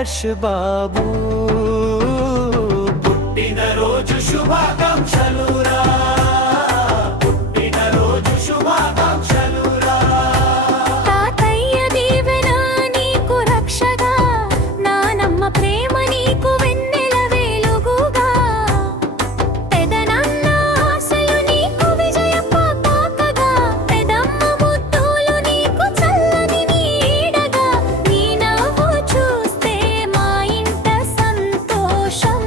ఆదర్శ్ బాబు పుట్టినరోజు శుభాకాంక్షలురా, పుట్టినరోజు శుభాకాంక్షలురా. తాతయ్య దీవెన నీకు రక్షగా, నానమ్మ ప్రేమ నీకు వెన్నెల వెలుగుగా, పెదనాన్న ఆశలు నీకు విజయప్ప పాకగా, పెదమ్మ ముద్దులు నీకు చల్లని నీడగా, నీ నవ్వు చూస్తే మా ఇంట సంతోషం.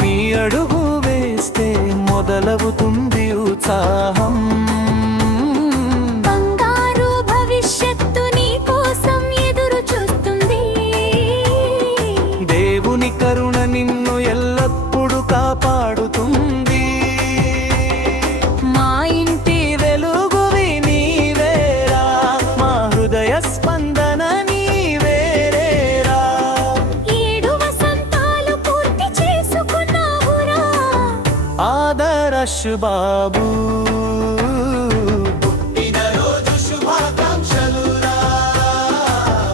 నీ అడుగు వేస్తే మొదలవుతుంది ఉత్సాహం. బంగారు భవిష్యత్తు నీ కోసం ఎదురు చూస్తుంది. దేవుని కరుణ నిన్ను ఎల్లప్పుడూ కాపాడుతుంది. మా ఇంటి వెలుగువి నీవేరా, మా హృదయ స్పందన నీవేరేరా. 7 వసంతాలు పూర్తి చేసుకున్నావురా, ఆదర్శ్ బాబు పుట్టినరోజు శుభాకాంక్షలురా,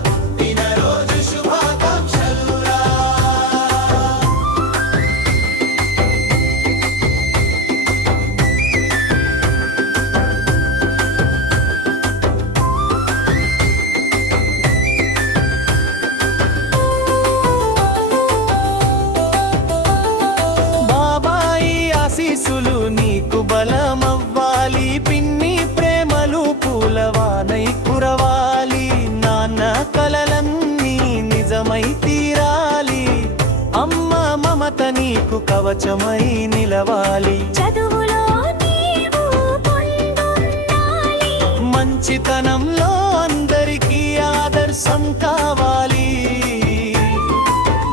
పుట్టినరోజు శుభాకాంక్షలురా. బాబాయి ఆశీస్సులు నీకు బలమవ్వాలి, పిన్ని ప్రేమలు పూలవానై కురవాలి, నాన్న కలలన్నీ నిజమై తీరాలి, అమ్మ మమత నీకు కవచమై నిలవాలి. చదువులో నీవు పొందుండాలి, మంచితనంలో అందరికీ ఆదర్శం కావాలి.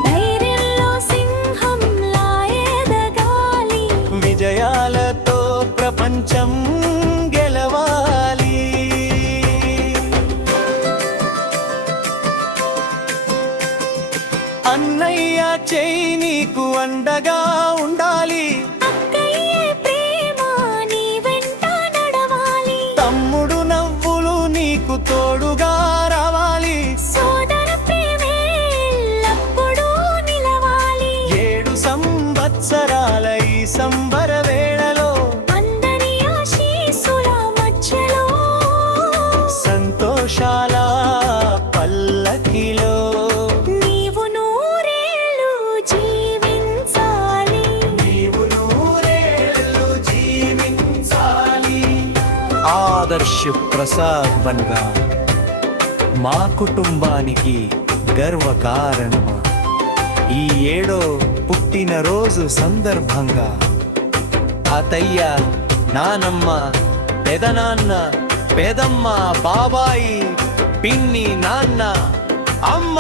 ధైర్యంలో సింహంలా ఎదగాలి, విజయాలతో ప్రపంచం గెలవాలి. అన్నయ్య చేయి నీకు అండగా ఉండాలి, అక్కయ్యే ప్రేమ నీ వెంట నడవాలి, తమ్ముడు నవ్వులు నీకు తోడుగా రావాలి, సోదర ప్రేమే ఎల్లప్పుడూ నిలవాలి. 7 సంవత్సరాల ఈ సంబర వేళలో అందరి ఆశీస్సుల మధ్యలో సంతోషాల పల్లకిలో నీవు నూరేళ్ళు జీవించాలి. నీవు నూరేళ్ళు జీవించాలి. ఆదర్శ్ ప్రసాద్ బన్గా మా కుటుంబానికి గర్వకారణమా. ఈ 7వ పుట్టినరోజు సందర్భంగా తాతయ్య, నానమ్మ, పెదనాన్న, పెదమ్మ, బాబాయి, పిన్ని, నాన్న, అమ్మ